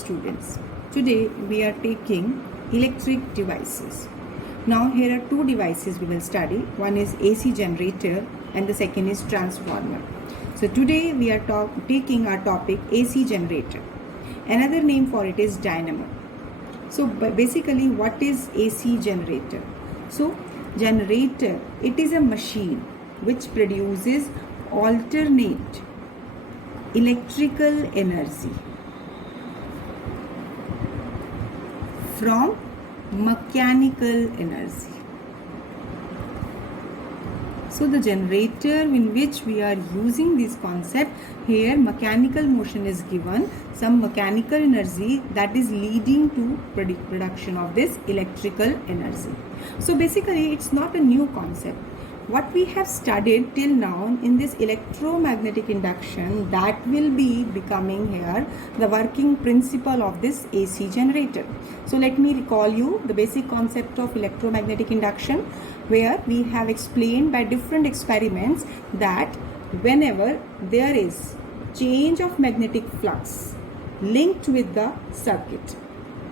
students. Today we are taking electric devices. Now here are two devices we will study. One is AC generator and the second is transformer. So today we are taking our topic AC generator. Another name for it is dynamo. So basically what is AC generator? So generator, it is a machine which produces alternate electrical energy from mechanical energy. So the generator in which we are using this concept, here mechanical motion is given, some mechanical energy that is leading to production of this electrical energy. So basically it's not a new concept. What we have studied till now in this electromagnetic induction, that will be becoming here the working principle of this AC generator. So let me recall you the basic concept of electromagnetic induction, where we have explained by different experiments that whenever there is change of magnetic flux linked with the circuit,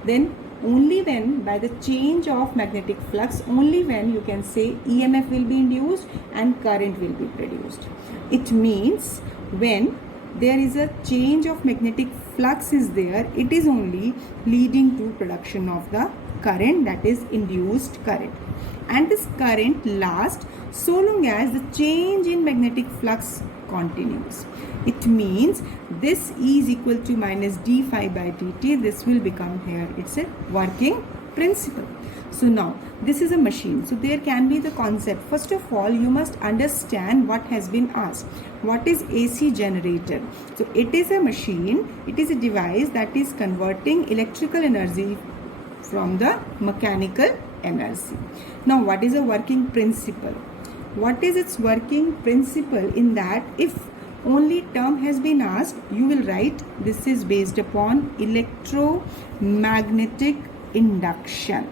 then only when by the change of magnetic flux, only when you can say EMF will be induced and current will be produced. It means when there is a change of magnetic flux is there, it is only leading to production of the current, that is induced current. And this current lasts so long as the change in magnetic flux continues. It means this E is equal to minus d phi by dt. This will become here, it's a working principle. So now this is a machine. So there can be the concept. First of all, you must understand what has been asked. What is AC generator? So it is a machine, it is a device that is converting electrical energy from the mechanical energy. Now what is a working principle? What is its working principle? In that, if only term has been asked, you will write this is based upon electromagnetic induction,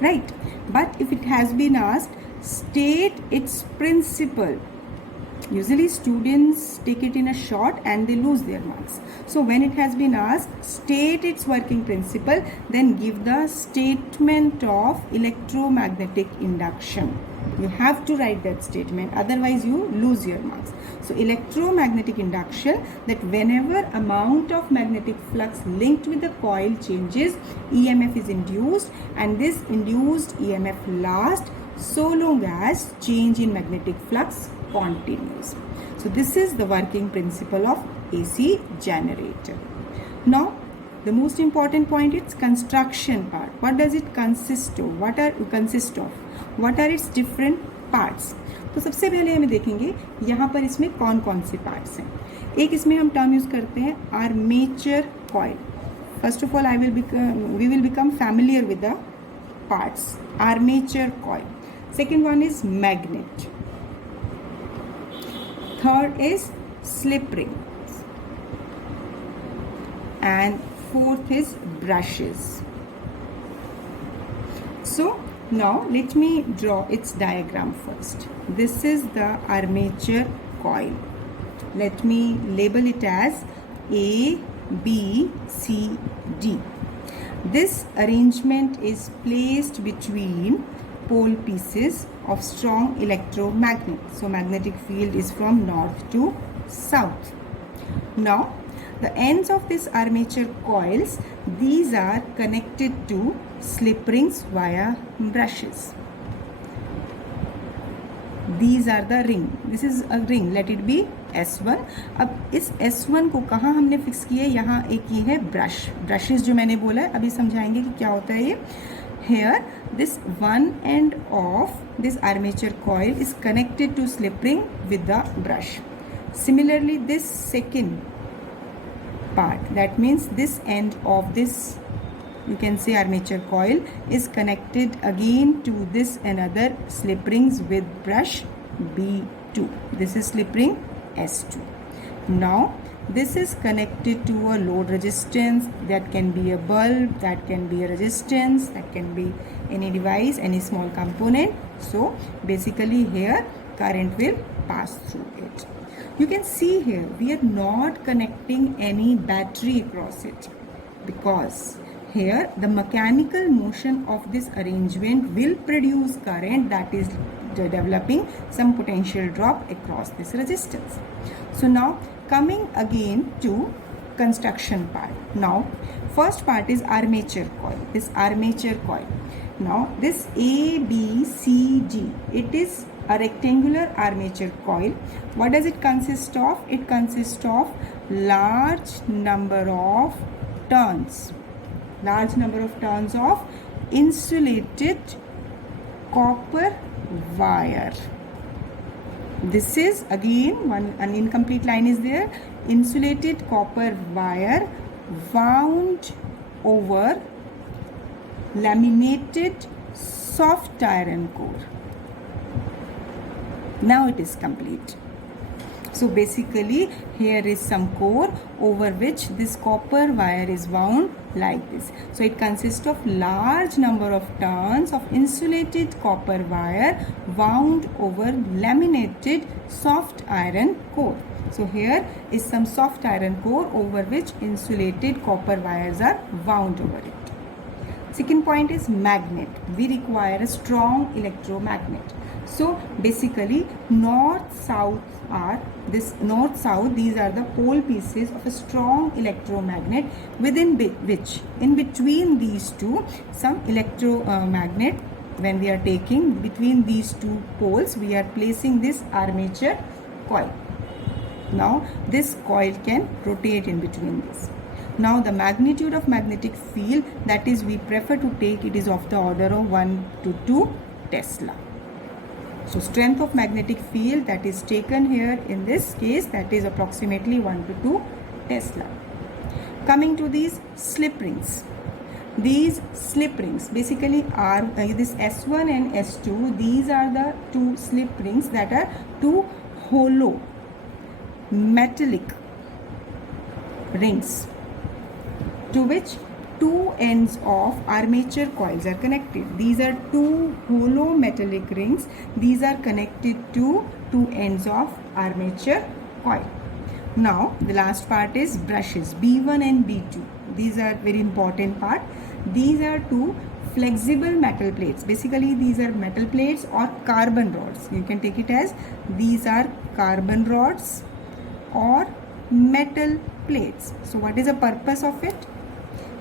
right? But if it has been asked, state its principle. Usually students take it in a short and they lose their marks. So when it has been asked, state its working principle, then give the statement of electromagnetic induction. You have to write that statement, otherwise you lose your marks. So electromagnetic induction, that whenever amount of magnetic flux linked with the coil changes, EMF is induced, and this induced EMF lasts so long as change in magnetic flux continues. So this is the working principle of AC generator. Now the most important point is construction part. What does it consist of? What are its different parts? तो सबसे पहले हमें देखेंगे यहाँ पर इसमें कौन कौन से पार्ट्स हैं. एक इसमें हम टर्म यूज करते हैं armature coil. First of all we will become familiar with the parts. Armature coil. Second one is magnet. Third is slip ring. And fourth is brushes. So now let me draw its diagram first. This is the armature coil. Let me label it as A, B, C, D. This arrangement is placed between pole pieces of strong electromagnet. So magnetic field is from north to south. Now the ends of this armature coils, these are connected to slip rings via brushes. These are the ring. This is a ring. Let it be S1. अब इस S1 को कहाँ हमने fix किया है? यहाँ एक ये है ब्रश. ब्रशेस जो मैंने बोला है, अभी समझाएंगे कि क्या होता है ये. Here, this one end of this armature coil is connected to slip ring with the brush. Similarly, this second part, that means this end of this, you can say armature coil, is connected again to this another slip rings with brush B2. This is slip ring S2. Now this is connected to a load resistance. That can be a bulb, that can be a resistance, that can be any device, any small component. So basically here current will pass through it. You can see here we are not connecting any battery across it, because here the mechanical motion of this arrangement will produce current, that is developing some potential drop across this resistance. So now coming again to construction part. Now first part is armature coil. This armature coil. Now this A, B, C, D, it is a rectangular armature coil. What does it consist of? It consists of large number of turns of insulated copper wire. This is again an incomplete line is there. Insulated copper wire wound over laminated soft iron core. Now it is complete. So basically here is some core over which this copper wire is wound like this. So it consists of large number of turns of insulated copper wire wound over laminated soft iron core. So here is some soft iron core over which insulated copper wires are wound over it. Second point is magnet. We require a strong electromagnet. So basically north-south, these are the pole pieces of a strong electromagnet, within which in between these two some electromagnet, when we are taking between these two poles, we are placing this armature coil. Now this coil can rotate in between this. Now the magnitude of magnetic field, that is we prefer to take it is of the order of 1 to 2 Tesla. So strength of magnetic field that is taken here in this case, that is approximately 1 to 2 Tesla. Coming to these slip rings. These slip rings basically are this S1 and S2. These are the two slip rings that are two hollow metallic rings to which two ends of armature coils are connected. These are two hollow metallic rings. These are connected to two ends of armature coil. Now the last part is brushes B1 and B2. These are very important part. These are two flexible metal plates. Basically these are metal plates or carbon rods. You can take it as these are carbon rods or metal plates. So what is the purpose of it?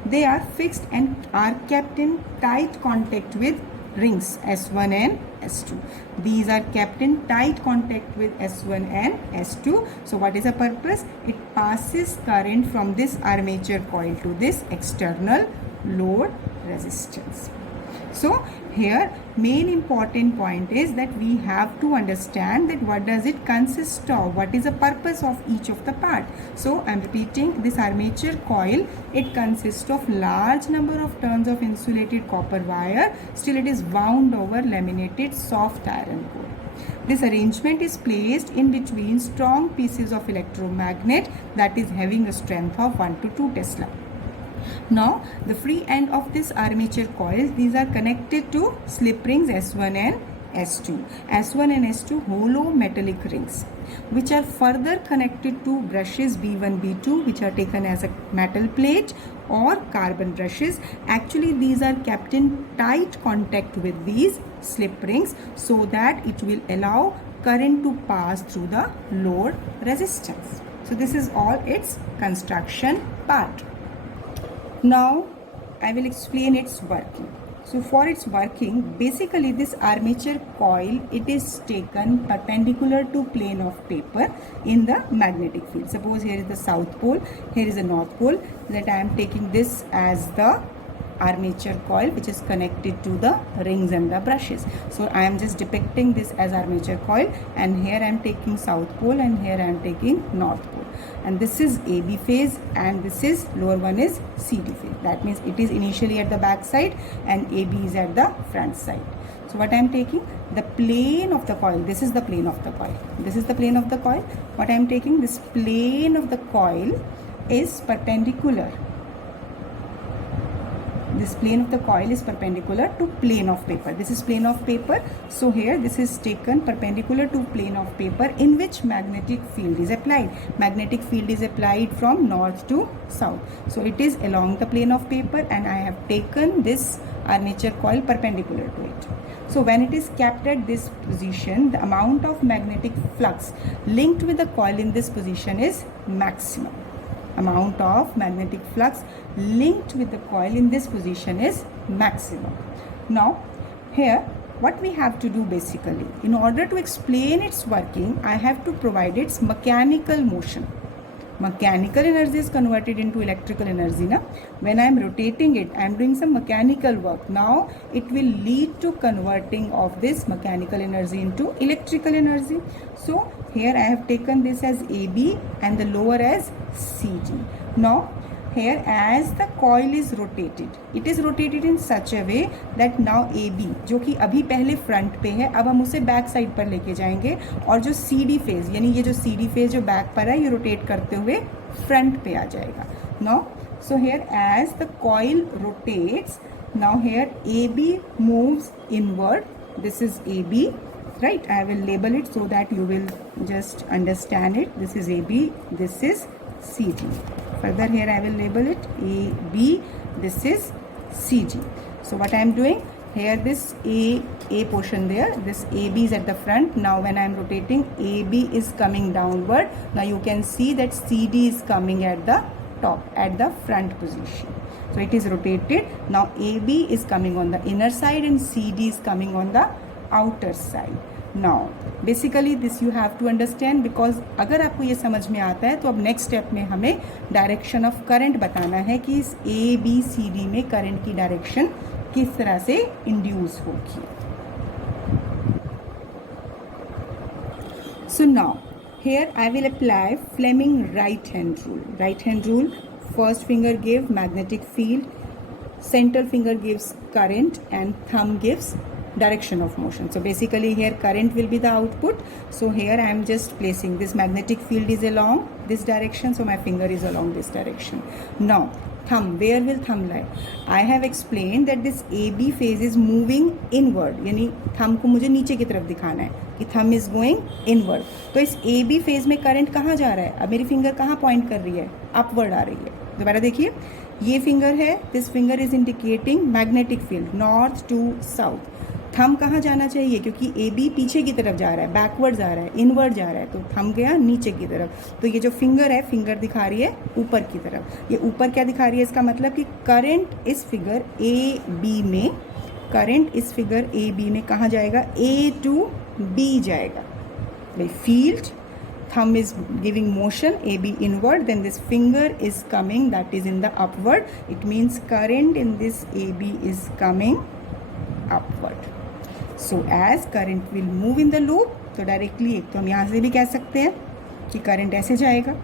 They are fixed and are kept in tight contact with rings S1 and S2. These are kept in tight contact with S1 and S2. So what is the purpose? It passes current from this armature coil to this external load resistance. So here main important point is that we have to understand that what does it consist of, what is the purpose of each of the part. So I am repeating, this armature coil, it consists of large number of turns of insulated copper wire. Still it is wound over laminated soft iron core. This arrangement is placed in between strong pieces of electromagnet that is having a strength of 1 to 2 Tesla. Now the free end of this armature coils, these are connected to slip rings S1 and S2. S1 and S2 hollow metallic rings, which are further connected to brushes B1, B2, which are taken as a metal plate or carbon brushes. Actually these are kept in tight contact with these slip rings so that it will allow current to pass through the load resistance. So this is all its construction part. Now I will explain its working. So for its working, basically this armature coil, it is taken perpendicular to plane of paper in the magnetic field. Suppose here is the south pole, here is the north pole, that I am taking this as the armature coil which is connected to the rings and the brushes. So I am just depicting this as armature coil, and here I am taking south pole and here I am taking north pole. And this is AB phase and this is lower one is CD phase. That means it is initially at the back side and AB is at the front side. So what I am taking, the plane of the coil, this is the plane of the coil. This is the plane of the coil. What I am taking, this plane of the coil is perpendicular this plane of the coil is perpendicular to plane of paper. This is plane of paper. So here this is taken perpendicular to plane of paper in which magnetic field is applied. Magnetic field is applied from north to south. So it is along the plane of paper and I have taken this armature coil perpendicular to it. So when it is kept at this position, the amount of magnetic flux linked with the coil in this position is maximum. Amount of magnetic flux linked with the coil in this position is maximum. Now here what we have to do basically, in order to explain its working, I have to provide its mechanical motion. Mechanical energy is converted into electrical energy. Now when I am rotating it, I am doing some mechanical work. Now it will lead to converting of this mechanical energy into electrical energy. So here I have taken this as AB and the lower as CD. Now here as the coil is rotated, it is rotated in such a way that now AB जो कि अभी पहले front पे है, अब हम उसे back side पर लेके जाएंगे और जो CD फेज यानी ये जो CD फेज जो बैक पर है ये रोटेट करते हुए फ्रंट पे आ जाएगा. Now so here as the coil rotates, now here AB moves inward. This is AB, right? I will label it so that you will just understand it. This is AB, this is CD. Further here I will label it AB, this is CG. So what I am doing here, this A portion there, this AB is at the front. Now when I am rotating, AB is coming downward. Now you can see that CD is coming at the top, at the front position. So it is rotated. Now AB is coming on the inner side and CD is coming on the outer side. Now basically this you have to understand, because अगर आपको ये समझ में आता है तो अब next step में हमें डायरेक्शन ऑफ करंट बताना है कि इस ए बी सी डी में करंट की डायरेक्शन किस तरह से इंड्यूस होगी. So now here I will apply Fleming right hand rule. Right hand rule, first finger give magnetic field, central finger gives current and thumb gives direction of motion. So basically here current will be the output. So here I am just placing this magnetic field is along this direction, so my finger is along this direction. Now thumb, where will thumb lie? I have explained that this AB phase is moving inward, यानी thumb को मुझे नीचे की तरफ दिखाना है कि thumb is going inward. तो इस AB phase में करंट कहाँ जा रहा है? अब मेरी फिंगर कहाँ पॉइंट कर रही है? अपवर्ड आ रही है. दोबारा देखिए, ये फिंगर है, this finger is indicating magnetic field north to south. Thumb कहाँ जाना चाहिए? क्योंकि ए बी पीछे की तरफ जा रहा है, बैकवर्ड जा रहा है, इनवर्ड जा रहा है, तो थंब गया नीचे की तरफ. तो ये जो फिंगर है, फिंगर दिखा रही है ऊपर की तरफ. ये ऊपर क्या दिखा रही है? इसका मतलब कि करंट इस फिगर ए बी में, करंट इस फिगर ए बी में कहाँ जाएगा? ए टू बी जाएगा. भाई field, thumb is giving motion AB inward, then this finger is coming, that is in the upward. It means current in this AB is coming upward. So as current will move in the loop, तो directly एक तो हम यहाँ से भी कह सकते हैं कि करंट ऐसे जाएगा.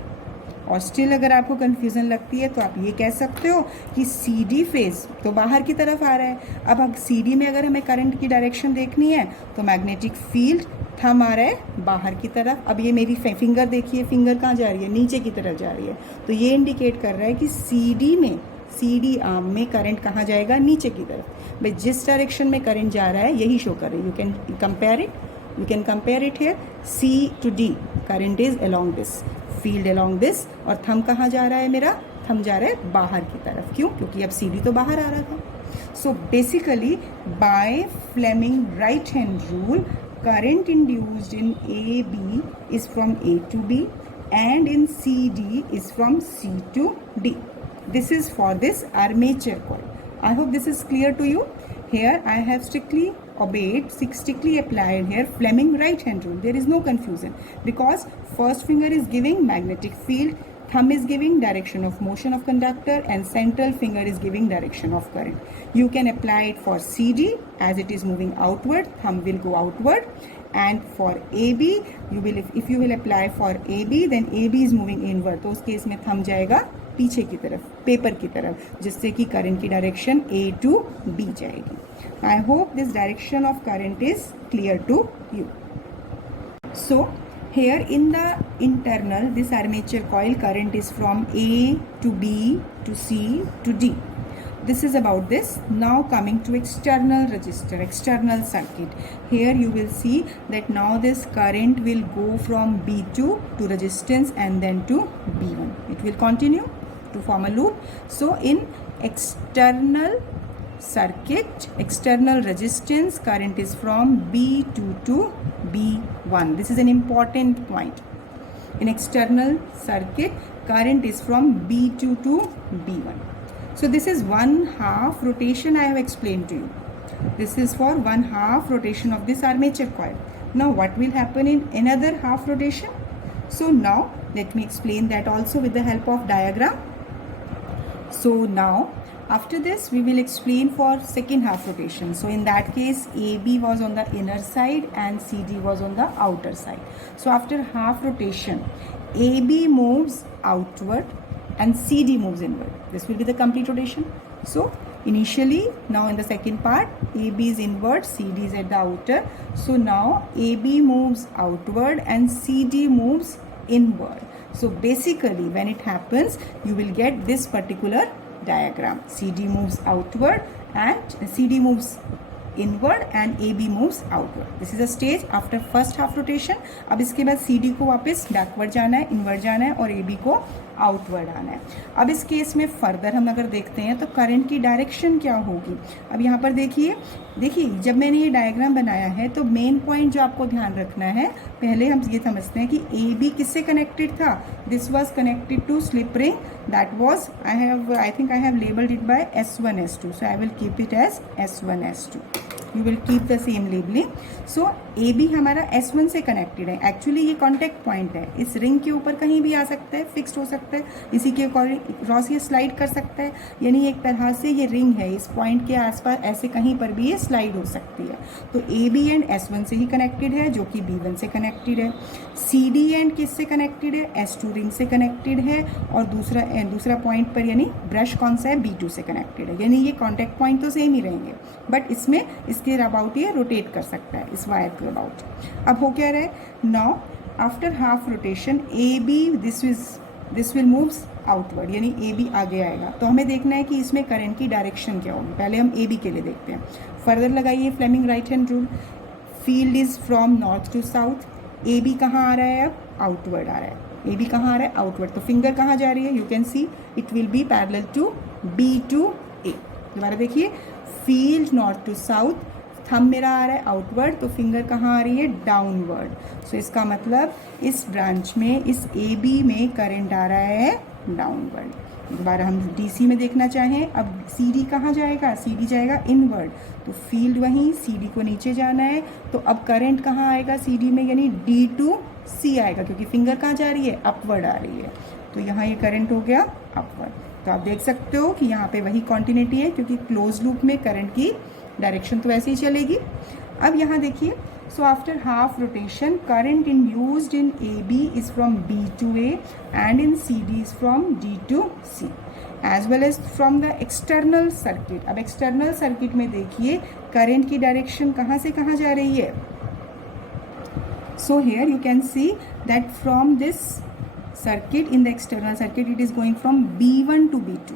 और स्टिल अगर आपको कन्फ्यूज़न लगती है तो आप ये कह सकते हो कि CD फेज तो बाहर की तरफ आ रहा है. अब CD में अगर हमें करंट की डायरेक्शन देखनी है तो मैग्नेटिक फील्ड थंब आ रहा है बाहर की तरफ. अब ये मेरी फिंगर देखिए, फिंगर कहाँ जा रही है? नीचे की तरफ जा रही है. तो ये इंडिकेट कर रहा है कि CD में, CD आर्म में करंट कहाँ जाएगा? नीचे की तरफ. भाई जिस डायरेक्शन में करंट जा रहा है यही शो कर रही है. You can compare it, you can compare it here. C to D, current is along this, field along this. और थंब कहाँ जा रहा है मेरा? थंब जा रहा है बाहर की तरफ. क्यों? क्योंकि अब CD तो बाहर आ रहा था. So basically by Fleming right hand rule, current induced in AB is from A to B and in CD is from C to D. This is for this armature coil. I hope this is clear to you. Here I have strictly applied here Fleming right hand rule. There is no confusion because first finger is giving magnetic field, thumb is giving direction of motion of conductor and central finger is giving direction of current. You can apply it for CD as it is moving outward, thumb will go outward, and for AB you will, if you will apply for AB then AB is moving inward, तो उस case में thumb जाएगा पीछे की तरफ, paper की तरफ, जिससे कि करंट की डायरेक्शन A to B जाएगी. I hope this direction of current is clear to you. So here in the internal, this armature coil current is from A to B to C to D. this is about this. Now coming to external resistor, external circuit. Here you will see that now this current will go from B2 to resistance and then to B1. It will continue to form a loop. So in external circuit, external resistance, current is from B2 to B1. This is an important point. In external circuit, current is from B2 to B1. So this is 1/2 rotation I have explained to you. This is for 1/2 rotation of this armature coil. Now what will happen in another half rotation? So now let me explain that also with the help of diagram. So now after this we will explain for second half rotation. So in that case AB was on the inner side and CD was on the outer side. So after half rotation AB moves outward and CD moves inward. This will be the complete rotation. So initially, now in the second part, AB is inward, CD is at the outer. So now AB moves outward and CD moves inward. So basically when it happens, you will get this particular diagram. CD moves outward and CD moves inward and AB moves outward. This is a stage after first half rotation. अब इसके बाद CD को वापस backward जाना है, inward जाना है और AB को आउटवर्ड आना है. अब इस केस में फर्दर हम अगर देखते हैं तो करंट की डायरेक्शन क्या होगी. अब यहाँ पर देखिए जब मैंने ये डायग्राम बनाया है तो मेन पॉइंट जो आपको ध्यान रखना है, पहले हम ये समझते हैं कि AB किससे कनेक्टेड था. This was connected to slip ring. That was I think I have labelled it by S1 S2. So I will keep it as S1 S2. You will keep the same labeling. So AB हमारा S1 से connected है. Actually ये contact point है. इस ring के ऊपर कहीं भी आ सकता है, फिक्स्ड हो सकता है, इसी के क्रॉस ये स्लाइड कर सकता है. यानी एक तरह से ये रिंग है, इस पॉइंट के आसपास ऐसे कहीं पर भी ये स्लाइड हो सकती है. तो AB एंड S1 से ही कनेक्टेड है जो कि B1 से कनेक्टेड है. CD एंड किससे कनेक्टेड है? S2 रिंग से कनेक्टेड है. और दूसरा पॉइंट पर यानी ब्रश कौन सा है? B2 से कनेक्टेड है. यानी ये कॉन्टेक्ट पॉइंट तो सेम ही रहेंगे, बट इसमें इसके अबाउट ये रोटेट कर सकता है इस वायर के अबाउट. अब हो क्या रहा है? Now after half rotation AB this will moves outward, यानी AB आगे आएगा. तो हमें देखना है कि इसमें करंट की डायरेक्शन क्या होगी. पहले हम AB के लिए देखते हैं. फर्दर लगाइए Fleming right hand rule. Field is from north to south. AB कहाँ आ रहा है? अब आउटवर्ड आ रहा है. AB कहाँ आ रहा है? आउटवर्ड. तो फिंगर कहाँ जा रही है? You can see it will be parallel to B to A. दोबारा देखिए, field north to south, thumb मेरा आ रहा है आउटवर्ड, तो फिंगर कहाँ आ रही है? डाउनवर्ड. सो इसका मतलब इस ब्रांच में, इस AB में करंट आ रहा है डाउनवर्ड. दोबारा हम DC में देखना चाहें, अब CD कहाँ जाएगा? CD जाएगा इनवर्ड. तो फील्ड वहीं, CD को नीचे जाना है, तो अब करंट कहाँ आएगा CD में? यानी D to C आएगा, क्योंकि फिंगर कहाँ जा रही है? अपवर्ड आ रही है. तो यहाँ ये करंट हो गया अपवर्ड. तो आप देख सकते हो कि यहाँ पे वही कॉन्टिन्यूटी है, क्योंकि क्लोज लूप में करंट की डायरेक्शन तो ऐसे ही चलेगी. अब यहाँ देखिए, so after half rotation current induced in AB is from B to A and in CD is from D to C as well as from the external circuit. अब एक्सटर्नल सर्किट में देखिए करंट की direction कहाँ से कहाँ जा रही है. So here you can see that from this circuit in the external circuit it is going from B1 to B2.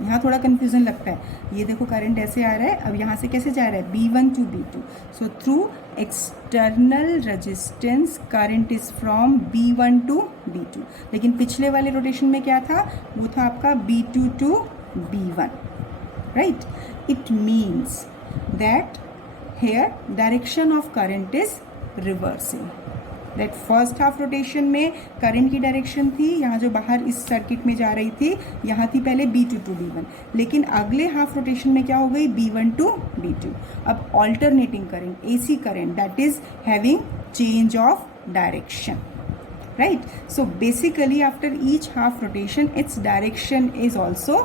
यहाँ थोड़ा कंफ्यूजन लगता है. ये देखो करंट ऐसे आ रहा है, अब यहाँ से कैसे जा रहा है? B1 to B2. So through external resistance current is from B1 to B2. लेकिन पिछले वाले रोटेशन में क्या था? वो था आपका B2 to B1, right. It means that here direction of current is reversing. That first half rotation में करंट की डायरेक्शन थी, यहाँ जो बाहर इस सर्किट में जा रही थी, यहाँ थी पहले B2 to B1. लेकिन अगले हाफ रोटेशन में क्या हो गई? B1 to B2. अब alternating current, AC current, that is having change of direction, right? So basically after each half rotation its direction is also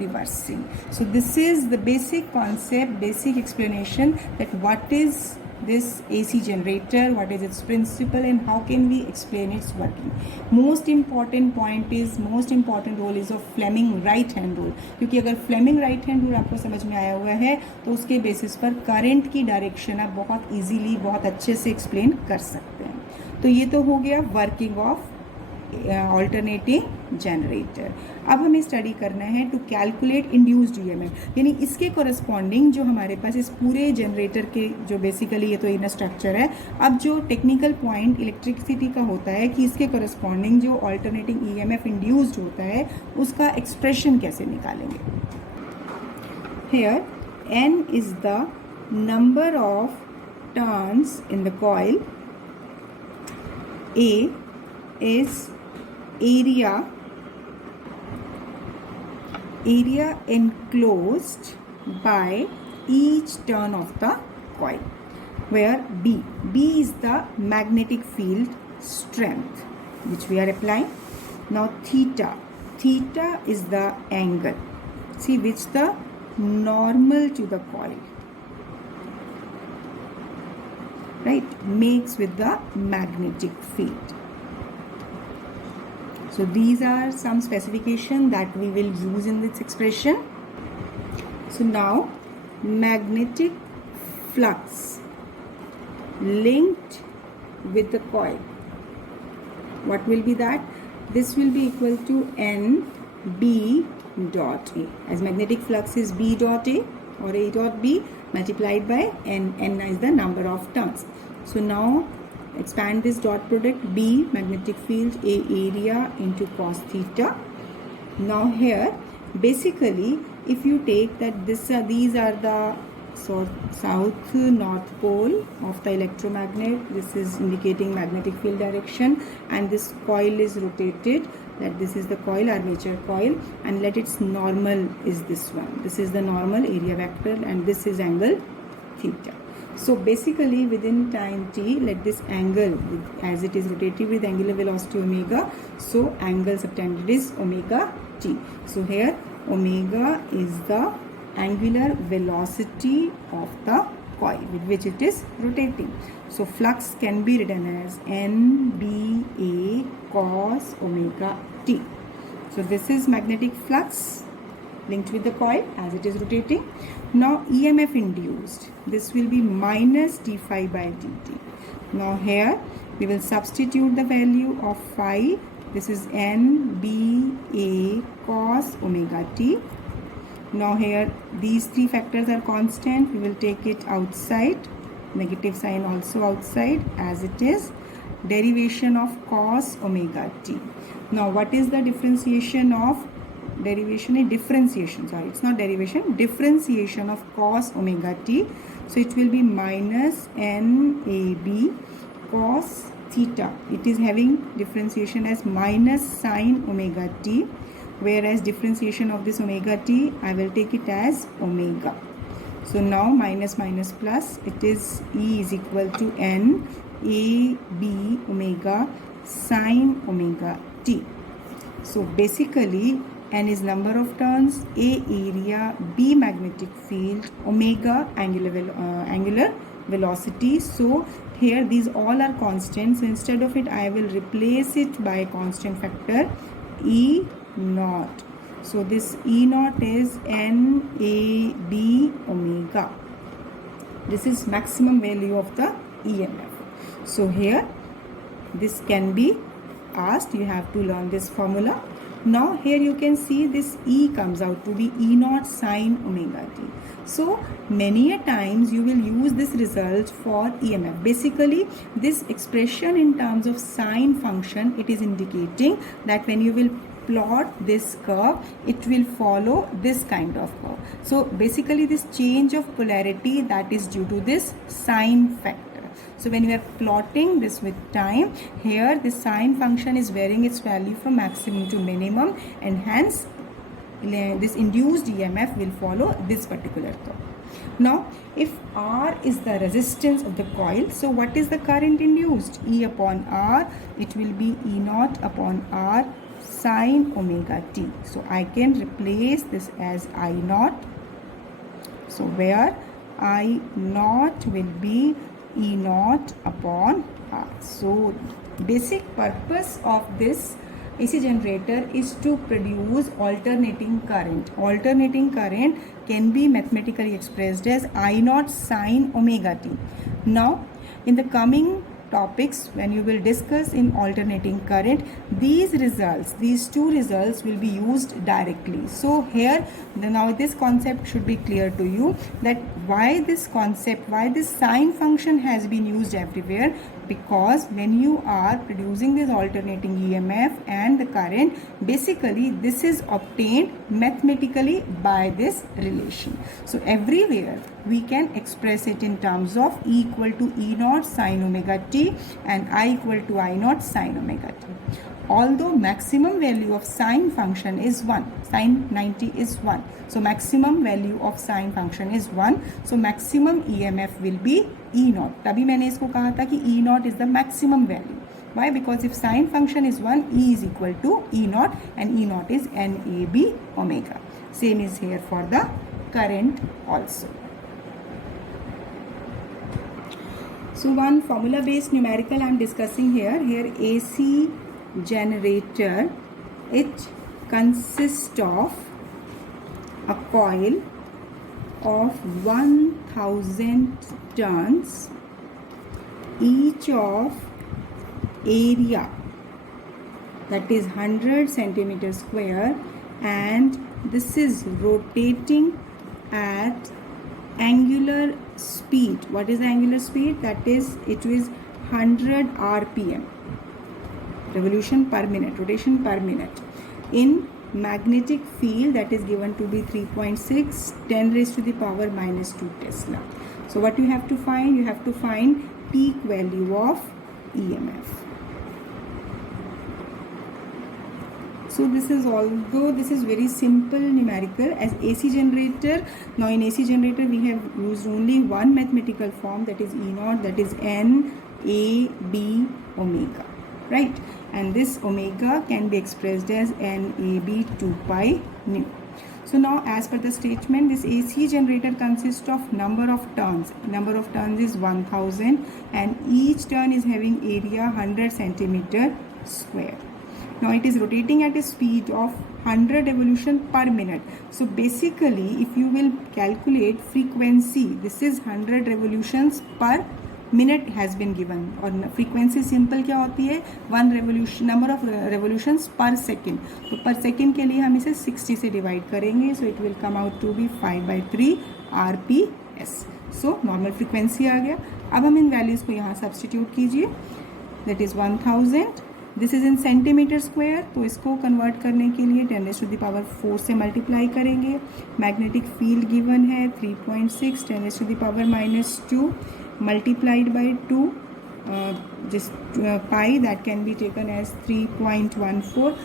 reversing. So this is the basic concept, basic explanation that what is this AC generator, what is its principle and how can we explain its working. Most important point is, most important role is of Fleming right hand rule. क्योंकि अगर Fleming right hand rule आपको समझ में आया हुआ है तो उसके बेसिस पर करंट की डायरेक्शन आप बहुत इजीली, बहुत अच्छे से एक्सप्लेन कर सकते हैं. तो ये तो हो गया वर्किंग ऑफ ऑल्टरनेटिंग जनरेटर। अब हमें स्टडी करना है टू कैलकुलेट इंड्यूस्ड ईएमएफ, यानी इसके कोरस्पॉन्डिंग जो हमारे पास इस पूरे जनरेटर के जो बेसिकली ये तो इनर स्ट्रक्चर है, अब जो टेक्निकल पॉइंट इलेक्ट्रिसिटी का होता है कि इसके कोरस्पॉन्डिंग जो ऑल्टरनेटिंग ईएमएफ इंड्यूस्ड होता है उसका एक्सप्रेशन कैसे निकालेंगे। Here N is the number of turns in the coil, A is area enclosed by each turn of the coil, where B is the magnetic field strength which we are applying. Now theta is the angle, see, which the normal to the coil, right, makes with the magnetic field. So these are some specification that we will use in this expression. So now magnetic flux linked with the coil, what will be that? This will be equal to NB dot A, as magnetic flux is B dot A or A dot B multiplied by N. N is the number of turns. So now expand this dot product, B magnetic field, A area into cos theta. Now here basically if you take that these are the south north pole of the electromagnet, this is indicating magnetic field direction, and this coil is rotated, that this is the coil, armature coil, and let its normal is this one. This is the normal area vector and this is angle theta. So basically within time t, let this angle, as it is rotated with angular velocity omega, so angle subtended is omega t. So here omega is the angular velocity of the coil with which it is rotating. So flux can be written as NBA cos omega t. So this is magnetic flux linked with the coil as it is rotating. Now EMF induced, this will be minus d phi by dt. Now here we will substitute the value of phi. This is NBA cos omega t. Now here these three factors are constant, we will take it outside, negative sign also outside as it is, derivation of cos omega t. Now what is the differentiation of differentiation of cos omega t? So it will be minus NAB cos theta. It is having differentiation as minus sine omega t, whereas differentiation of this omega t I will take it as omega. So now minus minus plus, it is E is equal to N A B omega sine omega t. So basically N is number of turns, A area, B magnetic field, omega angular velocity. So here these all are constants, so instead of it I will replace it by a constant factor E naught. So this E naught is NAB omega. This is maximum value of the EMF. So here this can be asked, you have to learn this formula. Now here you can see this E comes out to be E naught sine omega t. So many a times you will use this result for EMF. Basically this expression in terms of sine function, it is indicating that when you will plot this curve, it will follow this kind of curve. So basically this change of polarity, that is due to this sine factor. So when you are plotting this with time, here the sine function is varying its value from maximum to minimum, and hence this induced EMF will follow this particular curve. Now if R is the resistance of the coil, so what is the current induced? E upon R, it will be E naught upon R sine omega t. So I can replace this as I naught. So where I naught will be E naught upon R. So basic purpose of this AC generator is to produce alternating current. Alternating current can be mathematically expressed as I naught sine omega t. Now in the coming topics when you will discuss in alternating current, these two results will be used directly. So here now this concept should be clear to you, that why this sine function has been used everywhere, because when you are producing this alternating EMF and the current, basically this is obtained mathematically by this relation. So everywhere we can express it in terms of E equal to E naught sine omega t and I equal to I naught sine omega t. Although maximum value of sine function is 1, sine 90 is 1, so maximum value of sine function is 1, so maximum EMF will be E naught. तभी मैंने इसको कहा था कि E naught is the maximum value. Why? Because if sine function is 1, E is equal to E naught, and E naught is NAB omega. Same is here for the current also. So one formula based numerical I am discussing here. Here AC generator, it consists of a coil of 1000 turns, each of area that is 100 centimeter square, and this is rotating at angular speed. What is the angular speed? That is, it is 100 RPM, revolution per minute, rotation per minute, in magnetic field that is given to be 3.6 10 raised to the power minus 2 Tesla. So what you have to find? You have to find peak value of EMF. So this is, although this is very simple numerical as AC generator. Now in AC generator we have used only one mathematical form, that is E naught, that is NAB omega, right? And this omega can be expressed as NAB 2 pi nu. So now as per the statement, this AC generator consists of number of turns. Number of turns is 1000 and each turn is having area 100 centimeter square. Now it is rotating at a speed of 100 revolution per minute. So basically if you will calculate frequency, this is 100 revolutions per minute has been given, और frequency simple क्या होती है? one revolution, number of revolutions per second. तो per second के लिए हम इसे 60 से divide करेंगे, so it will come out to be 5/3 RPS. So normal frequency आ गया. अब हम इन values को यहाँ substitute कीजिए, that is 1000. This is in centimetre square, तो इसको कन्वर्ट करने के लिए 10 raised to the power 4 से मल्टीप्लाई करेंगे. मैग्नेटिक फील्ड गिवन है 3.6 10 raised to the power minus 2 multiplied by 2, this pi that can be taken as 3.14,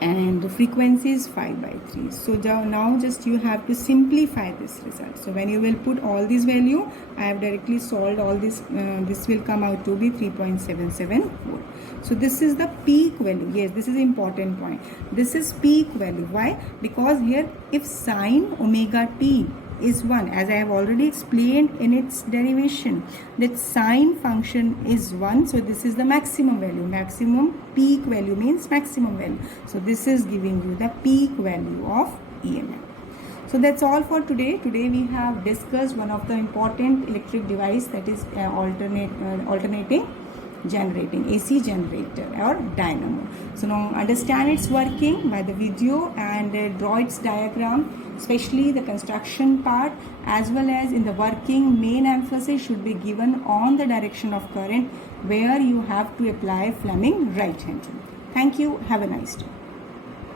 and the frequency is 5/3. So now just you have to simplify this result. So when you will put all these value, I have directly solved all this, this will come out to be 3.774. So this is the peak value. Yes, this is the important point. This is peak value. Why? Because here if sine omega t is 1, as I have already explained in its derivation, that sine function is 1, so this is the maximum value. Maximum peak value means maximum value. So this is giving you the peak value of EMF. So that's all for today. Today we have discussed one of the important electric device, that is alternating generating AC generator or dynamo. So now understand its working by the video and draw its diagram, especially the construction part, as well as in the working. Main emphasis should be given on the direction of current, where you have to apply Fleming right hand rule. Thank you. Have a nice day.